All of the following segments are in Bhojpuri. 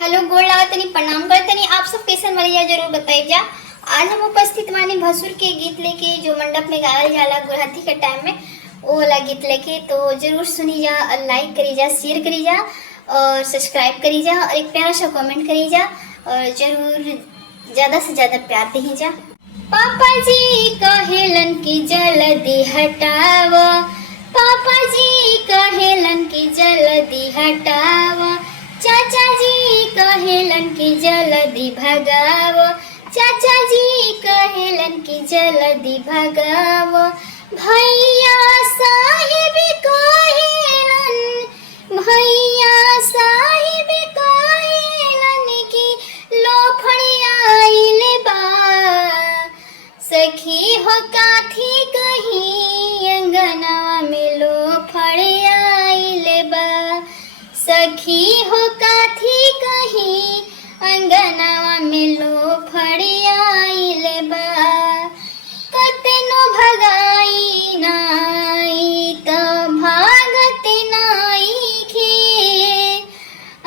हेलो गोड़ लागतनी प्रणाम करतनी। आप सब कैसन मरिया जरूर बताइजा। आज हम उपस्थित मानी भसुर के गीत लेके, जो मंडप में गावल जाला गुरहथी के टाइम में, वो वाला गीत लेके। तो जरूर सुनी जा, लाइक करी जा, शेयर करी जा और सब्सक्राइब करी जा और एक प्यारा सा कमेंट करी जा और जरूर ज़्यादा से ज़्यादा प्यार दी जा। पापा जी कहेलन की जल्दी हटाव, पापा जी कहेलन की जल्दी हटाव, चाचा जी कहेलन की जल्दी भगाव, चाचा जी कहेलन की जल्दी भगाव, भैया साहिब कहेलन, भैया साहिब कहेलन की लोफड़िया आइले बा, सखी हो काथी कहीं अंगनवा में लोफड़िया आइले बा, सखी हो काथी कहीं अंगनवा में लोफड़िया आइले बा, कतनो भगाई नाई त भागत नाई खे,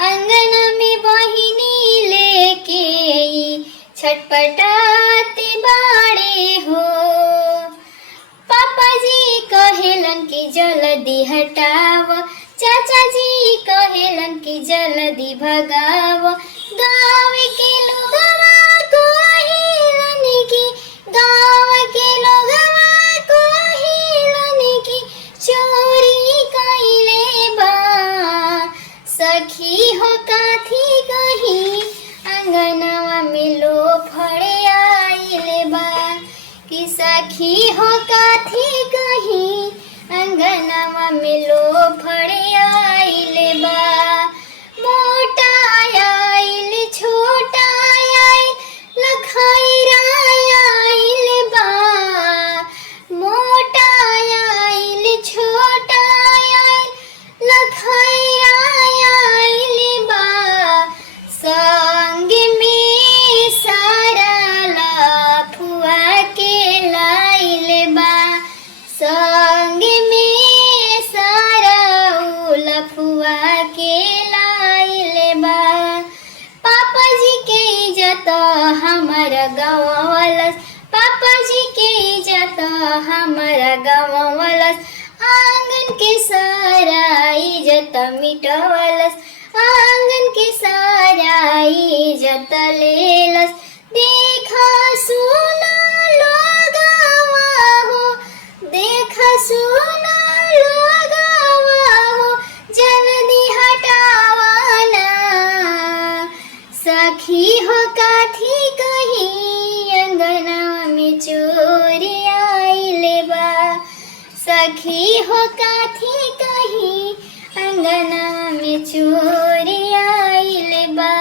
अंगन में बहिनी लेके छटपटाते बाड़े हो, पापा जी कहेलन की जल्दी हटाव, चाचा जी कहेलन की जल्दी भगाव, गाँव के लोगवा कहेलन की, गाँव के लोगवा कहेलन की चोरी कइले बा, सखी हो काथी कहीं अंगनवा में लोफड़े आइले बा, कि सखी हो काथी कहीं अंगनवा में लोफड़े आइले बा, मोटा आइल छोटा आइल लखैरा आइले बा, मोटा आइल छोटा आइल लखैरा आइले बा, संग में सारा लाफुआ के लाइले बा, संग में सारा लफुआ के लाइले बा, पापा जी के इज्जत हमारा गवावलस, पापा जी के इज्जत हमारा गवावलस, आंगन के सारा इज्जत मिटवलस, आंगन के सारा इज्जत लेलस, देखा सुना लोगवा हो, देखा सुना लोगवा हो, जल्दी हटावाना, सखी हो काथी कहीं अंगनवा में चोरी आइले बा, सखी हो काथी कहीं अंगनवा में चोरी आइले बा,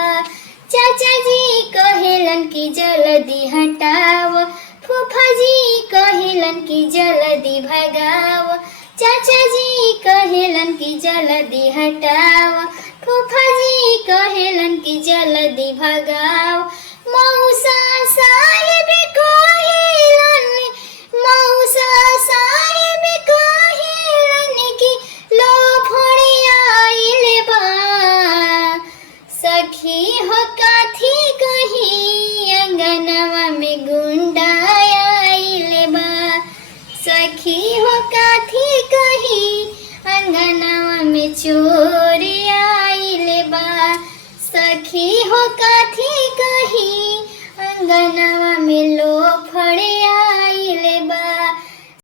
चाचा जी कहेलन की जल्दी हटाव, फूफा जी कहेलन की जल्दी भगाव, चाचा जी कहेलन की जल्दी हटाव, फूफा जी कहेलन की जल्दी भगाव, मौसा साहिब कहेलन, मौसा साहिब कहेलन की लोफड़िया आइले बा, सखी हो काथी कहीं अंगनवा में गुंडा आइले बा, सखी हो काथी कहीं अंगनवा में चोरी आइले बा, सखी हो काथी कहीं अंगनवा में लो